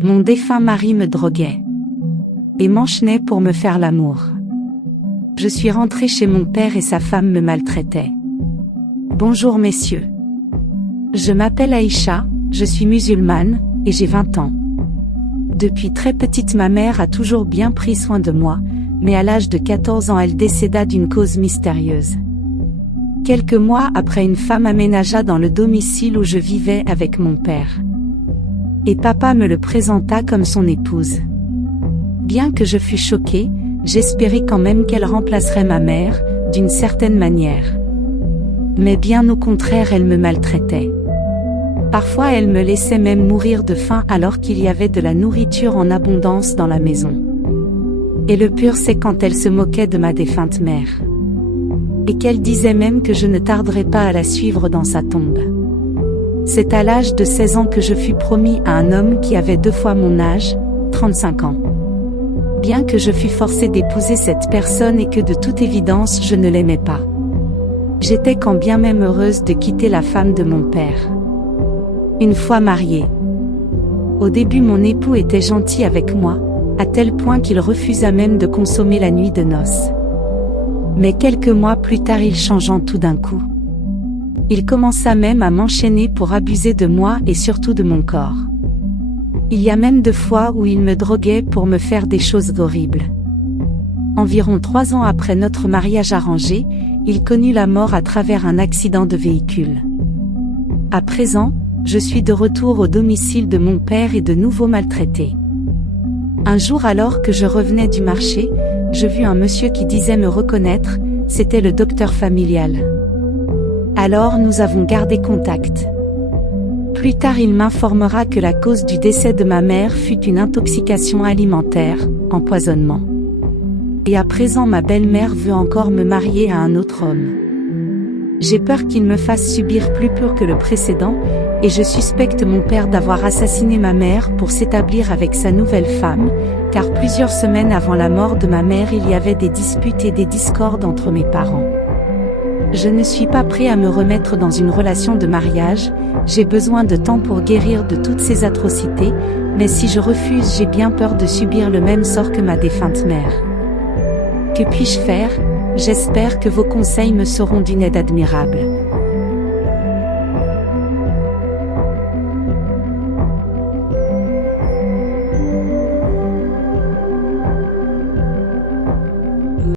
Mon défunt mari me droguait et m'enchaînait pour me faire l'amour. Je suis rentrée chez mon père et sa femme me maltraitait. Bonjour messieurs. Je m'appelle Aïcha, je suis musulmane, et j'ai 20 ans. Depuis très petite ma mère a toujours bien pris soin de moi, mais à l'âge de 14 ans elle décéda d'une cause mystérieuse. Quelques mois après une femme aménagea dans le domicile où je vivais avec mon père. Et papa me le présenta comme son épouse. Bien que je fus choquée, j'espérais quand même qu'elle remplacerait ma mère, d'une certaine manière. Mais bien au contraire elle me maltraitait. Parfois elle me laissait même mourir de faim alors qu'il y avait de la nourriture en abondance dans la maison. Et le pire c'est quand elle se moquait de ma défunte mère. Et qu'elle disait même que je ne tarderais pas à la suivre dans sa tombe. C'est à l'âge de 16 ans que je fus promis à un homme qui avait 2 fois mon âge, 35 ans. Bien que je fus forcée d'épouser cette personne et que de toute évidence je ne l'aimais pas. J'étais quand bien même heureuse de quitter la femme de mon père. Une fois mariée. Au début mon époux était gentil avec moi, à tel point qu'il refusa même de consommer la nuit de noces. Mais quelques mois plus tard il changeant tout d'un coup. Il commença même à m'enchaîner pour abuser de moi et surtout de mon corps. Il y a même 2 fois où il me droguait pour me faire des choses horribles. Environ 3 ans après notre mariage arrangé, il connut la mort à travers un accident de véhicule. À présent, je suis de retour au domicile de mon père et de nouveau maltraitée. Un jour alors que je revenais du marché, je vis un monsieur qui disait me reconnaître, c'était le docteur familial. Alors nous avons gardé contact. Plus tard il m'informera que la cause du décès de ma mère fut une intoxication alimentaire, empoisonnement. Et à présent ma belle-mère veut encore me marier à un autre homme. J'ai peur qu'il me fasse subir plus pur que le précédent, et je suspecte mon père d'avoir assassiné ma mère pour s'établir avec sa nouvelle femme, car plusieurs semaines avant la mort de ma mère il y avait des disputes et des discordes entre mes parents. Je ne suis pas prêt à me remettre dans une relation de mariage, j'ai besoin de temps pour guérir de toutes ces atrocités, mais si je refuse j'ai bien peur de subir le même sort que ma défunte mère. Que puis-je faire ? J'espère que vos conseils me seront d'une aide admirable.